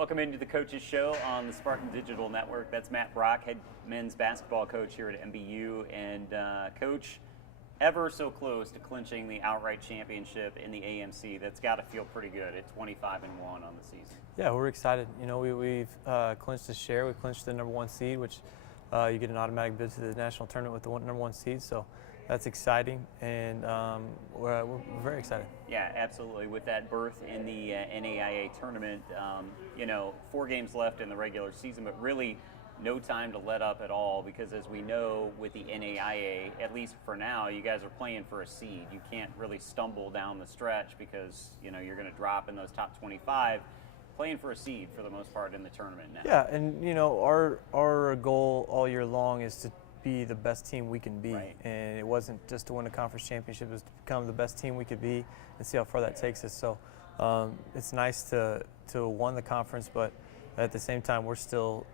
Welcome into the Coaches Show on the Spartan Digital Network. That's Matt Brock, head men's basketball coach here at MBU. And Coach, ever so close to clinching the outright championship in the AMC. That's got to feel pretty good at 25-1 on the season. Yeah, we're excited. You know, we've clinched the share. We've clinched the number 1 seed, which you get an automatic bid to the national tournament with the number 1 seed. So that's exciting, and we're very excited. Yeah, absolutely. With that berth in the NAIA tournament, 4 games left in the regular season, but really no time to let up at all, because as we know with the NAIA, at least for now, you guys are playing for a seed. You can't really stumble down the stretch because, you're going to drop in those top 25. Playing for a seed for the most part in the tournament now. Yeah, and our goal all year long is to be the best team we can be, right. And it wasn't just to win a conference championship, it was to become the best team we could be and see how far that takes us. So it's nice to won the conference, but at the same time we're still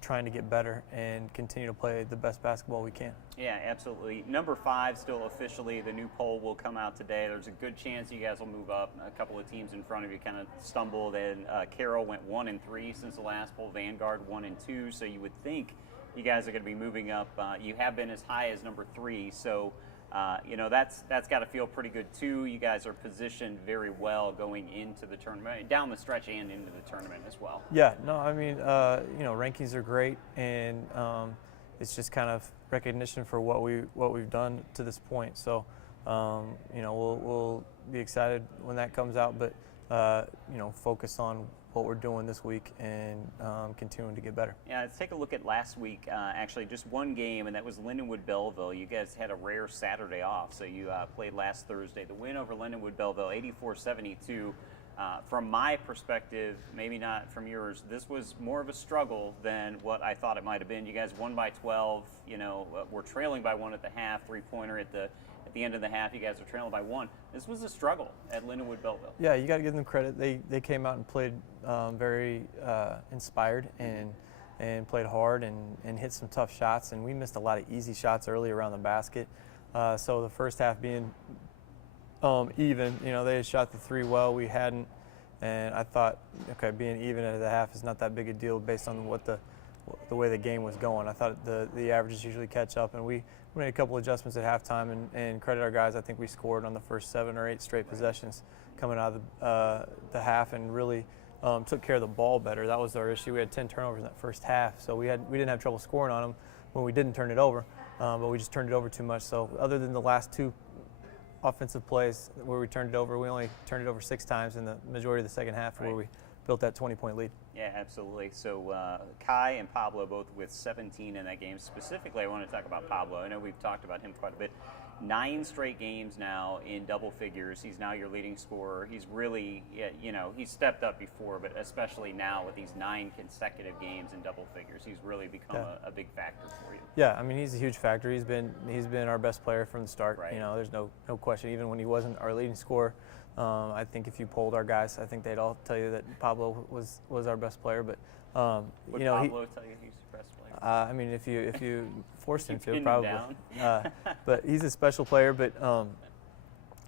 trying to get better and continue to play the best basketball we can. Yeah, absolutely. Number 5 still officially, the new poll will come out today. There's a good chance you guys will move up. A couple of teams in front of you kind of stumbled, and Carroll went 1-3 since the last poll, Vanguard 1-2, so you would think you guys are going to be moving up. You have been as high as number 3, so that's got to feel pretty good too. You guys are positioned very well going into the tournament, down the stretch and into the tournament as well. Yeah, no, I mean, rankings are great, and it's just kind of recognition for what we've done to this point. So, we'll be excited when that comes out, but focus on what we're doing this week and continuing to get better. Yeah, let's take a look at last week. Actually, just one game, and that was Lindenwood Belleville. You guys had a rare Saturday off, so you played last Thursday. The win over Lindenwood Belleville, 84-72. From my perspective, maybe not from yours, this was more of a struggle than what I thought it might have been. You guys won by 12. We're trailing by 1 at the half, 3-pointer at the end of the half. You guys are trailing by 1. This was a struggle at Lindenwood Belleville. Yeah, you got to give them credit. They came out and played very inspired and played hard and hit some tough shots, and we missed a lot of easy shots early around the basket. So the first half being even, they had shot the 3 well, we hadn't, and I thought, okay, being even at the half is not that big a deal based on what the way the game was going. I thought the averages usually catch up, and we made a couple adjustments at halftime and credit our guys. I think we scored on the first 7 or 8 straight possessions coming out of the half, and really took care of the ball better. That was our issue. We had 10 turnovers in that first half, so we didn't have trouble scoring on them when we didn't turn it over, but we just turned it over too much. So other than the last 2 offensive plays where we turned it over, we only turned it over 6 times in the majority of the second half, right, where we built that 20-point lead. Yeah, absolutely. So Kai and Pablo both with 17 in that game. Specifically, I want to talk about Pablo. I know we've talked about him quite a bit. 9 straight games now in double figures. He's now your leading scorer. He's really, he's stepped up before, but especially now with these 9 consecutive games in double figures, he's really become a big factor for you. Yeah, I mean, he's a huge factor. He's been our best player from the start. Right. There's no question. Even when he wasn't our leading scorer, I think if you polled our guys, I think they'd all tell you that Pablo was our best player. But would Pablo tell you he's the best player? I mean, if you forced him to, probably. But he's a special player. But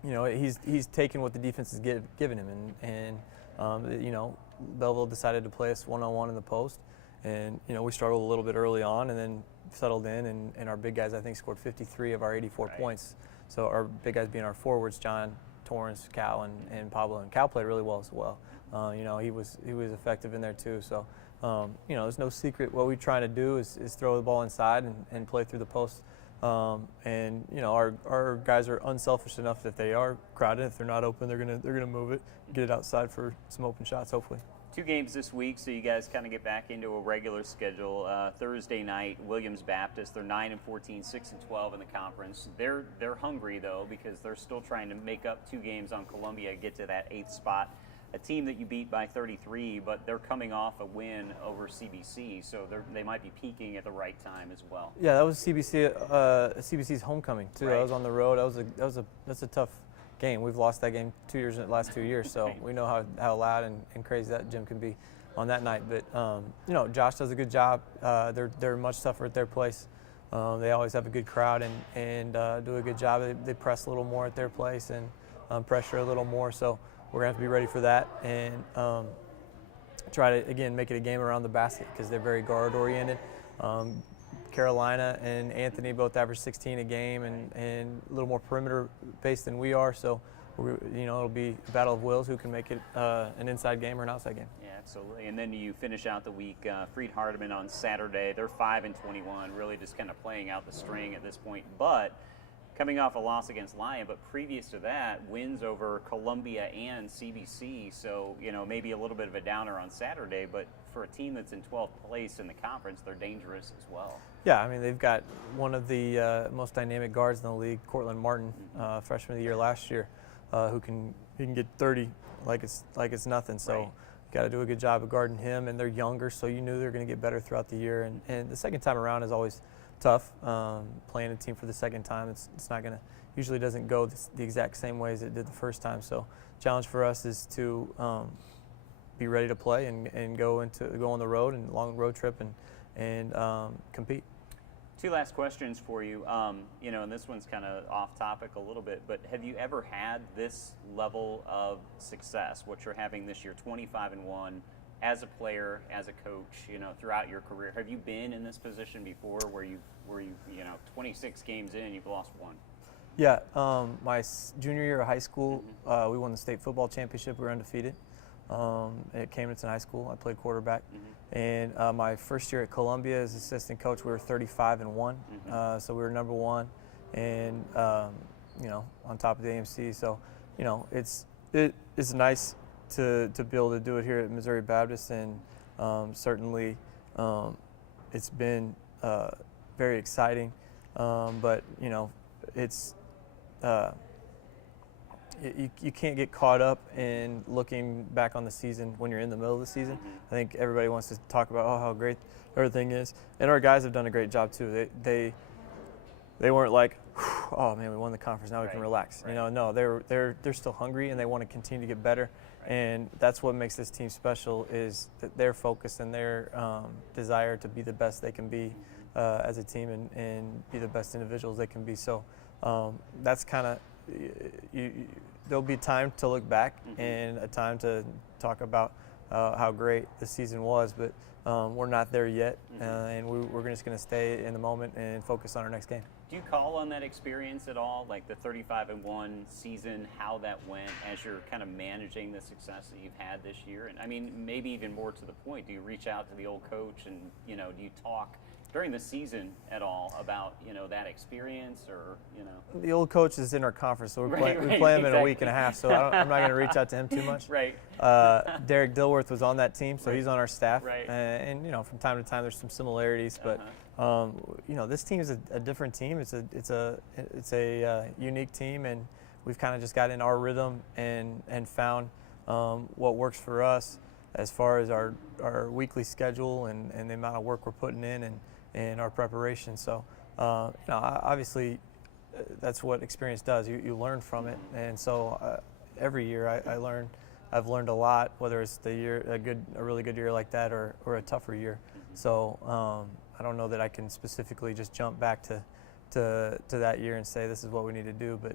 he's taken what the defense has given him, and Belleville decided to play us one-on-one in the post, and we struggled a little bit early on, and then settled in, and our big guys I think scored 53 of our 84 right. points. So our big guys being our forwards, John, Torrance, Cal, and Pablo, and Cal played really well as well. He was effective in there too. So there's no secret. What we're trying to do is throw the ball inside and play through the post. Our guys are unselfish enough that if they are crowded, if they're not open, they're gonna move it, get it outside for some open shots, hopefully. 2 games this week, so you guys kind of get back into a regular schedule. Thursday night, Williams Baptist. They're 9-14, 6-12 in the conference. They're hungry though, because they're still trying to make up 2 games on Columbia, get to that 8th spot. A team that you beat by 33, but they're coming off a win over CBC, so they might be peaking at the right time as well. Yeah, that was CBC's homecoming too. Right. I was on the road. That's a tough game. We've lost that game 2 years in the last 2 years, so we know how loud and crazy that gym can be on that night. But Josh does a good job. They're much tougher at their place. They always have a good crowd and do a good job. They press a little more at their place and pressure a little more. So we're gonna have to be ready for that. And try to, again, make it a game around the basket because they're very guard-oriented. Carolina and Anthony both average 16 a game and a little more perimeter-based than we are. So, it'll be a battle of wills who can make it an inside game or an outside game. Yeah, absolutely. And then you finish out the week, Freed Hardeman on Saturday. They're 5-21, really just kind of playing out the string at this point. But coming off a loss against Lyon, but previous to that, wins over Columbia and CBC. So, maybe a little bit of a downer on Saturday, but for a team that's in 12th place in the conference, they're dangerous as well. Yeah, I mean, they've got one of the most dynamic guards in the league, Cortland Martin, freshman of the year last year, who can get 30 like it's nothing. So Right. you got to do a good job of guarding him, and they're younger, so you knew they were going to get better throughout the year. And the second time around is always tough. Playing a team for the second time, it's not going to, usually doesn't go the exact same way as it did the first time. So challenge for us is to be ready to play and go on the road and long road trip and compete. Two last questions for you. And this one's kind of off topic a little bit, but have you ever had this level of success, what you're having this year, 25-1, as a player, as a coach, throughout your career? Have you been in this position before where you 26 games in, you've lost one? Yeah, my junior year of high school, we won the state football championship. We were undefeated at Camdenton High School. I played quarterback. And my first year at Columbia as assistant coach, we were 35-1. So we were number one, and on top of the AMC. So, it's nice to be able to do it here at Missouri Baptist, and certainly it's been very exciting. But it's you can't get caught up in looking back on the season when you're in the middle of the season. I think everybody wants to talk about how great everything is, and our guys have done a great job too. They weren't like, oh man, we won the conference, now we can relax. Right. No, they're still hungry and they want to continue to get better, and that's what makes this team special, is that their focus and their desire to be the best they can be as a team and be the best individuals they can be. So that's kind of, there'll be time to look back and a time to talk about how great the season was, but we're not there yet, and we're just going to stay in the moment and focus on our next game. Do you call on that experience at all, like the 35-1 season, how that went as you're kind of managing the success that you've had this year? And I mean, maybe even more to the point, do you reach out to the old coach and, do you talk during the season at all about, that experience, or, The old coach is in our conference, so we play him exactly. in a week and a half, so I'm not going to reach out to him too much. Right. Derek Dilworth was on that team, so he's on our staff. Right. And from time to time there's some similarities, but this team is a different team. It's a unique team, and we've kind of just got in our rhythm and found what works for us as far as our weekly schedule and the amount of work we're putting in and our preparation. So obviously that's what experience does. You learn from it, and so every year I've learned a lot, whether it's a really good year like that or a tougher year. So I don't know that I can specifically just jump back to that year and say this is what we need to do, but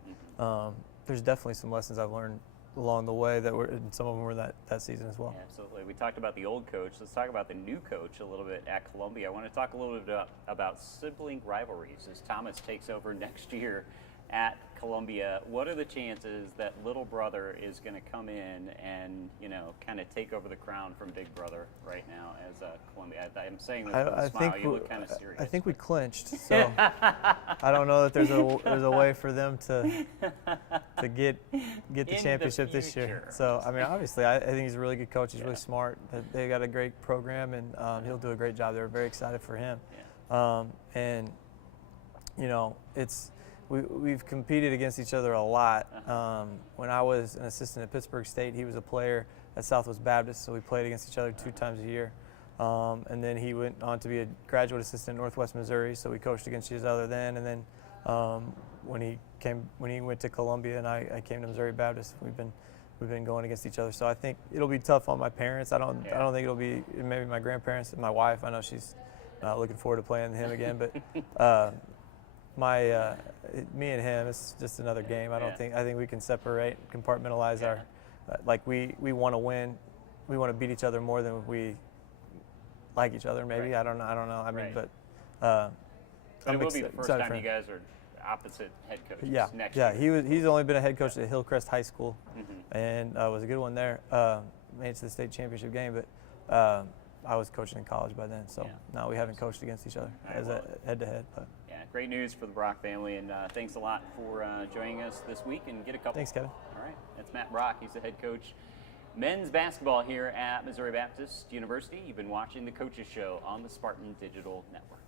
there's definitely some lessons I've learned along the way and some of them were that season as well. Yeah, absolutely. We talked about the old coach. Let's talk about the new coach a little bit at Columbia. I want to talk a little bit about sibling rivalries as Thomas takes over next year at Columbia. What are the chances that little brother is going to come in and, kind of take over the crown from big brother right now as Columbia? I'm saying this with a smile. You look kind of serious. I think we clinched, so I don't know that there's a way for them to get the championship this year. So I mean, obviously, I think he's a really good coach. He's really smart. They got a great program, and he'll do a great job. They're very excited for him, and we've competed against each other a lot. When I was an assistant at Pittsburgh State, he was a player at Southwest Baptist, so we played against each other 2 times a year. And then he went on to be a graduate assistant at Northwest Missouri, so we coached against each other then. And then when he went to Columbia and I came to Missouri Baptist, we've been going against each other. So I think it'll be tough on my parents. I don't think it'll be, maybe my grandparents and my wife. I know she's not looking forward to playing him again, but me and him, it's just another game. I think we can separate, compartmentalize our, we want to win want to beat each other more than we like each other. Maybe Right. I don't know. I mean, Right. but But I'm it will be the first excited time for you him. guys are opposite head coaches Yeah, next yeah. year. He's only been a head coach at Hillcrest High School, Mhm. and was a good one there. Made it to the state championship game, but I was coaching in college by then, so Yeah. no, we haven't coached against each other All right, as well, a head-to-head. But Yeah, great news for the Brock family, and thanks a lot for joining us this week, and get a couple. thanks, Kevin. All right, that's Matt Brock. He's the head coach men's basketball here at Missouri Baptist University. You've been watching the Coaches Show on the Spartan Digital Network.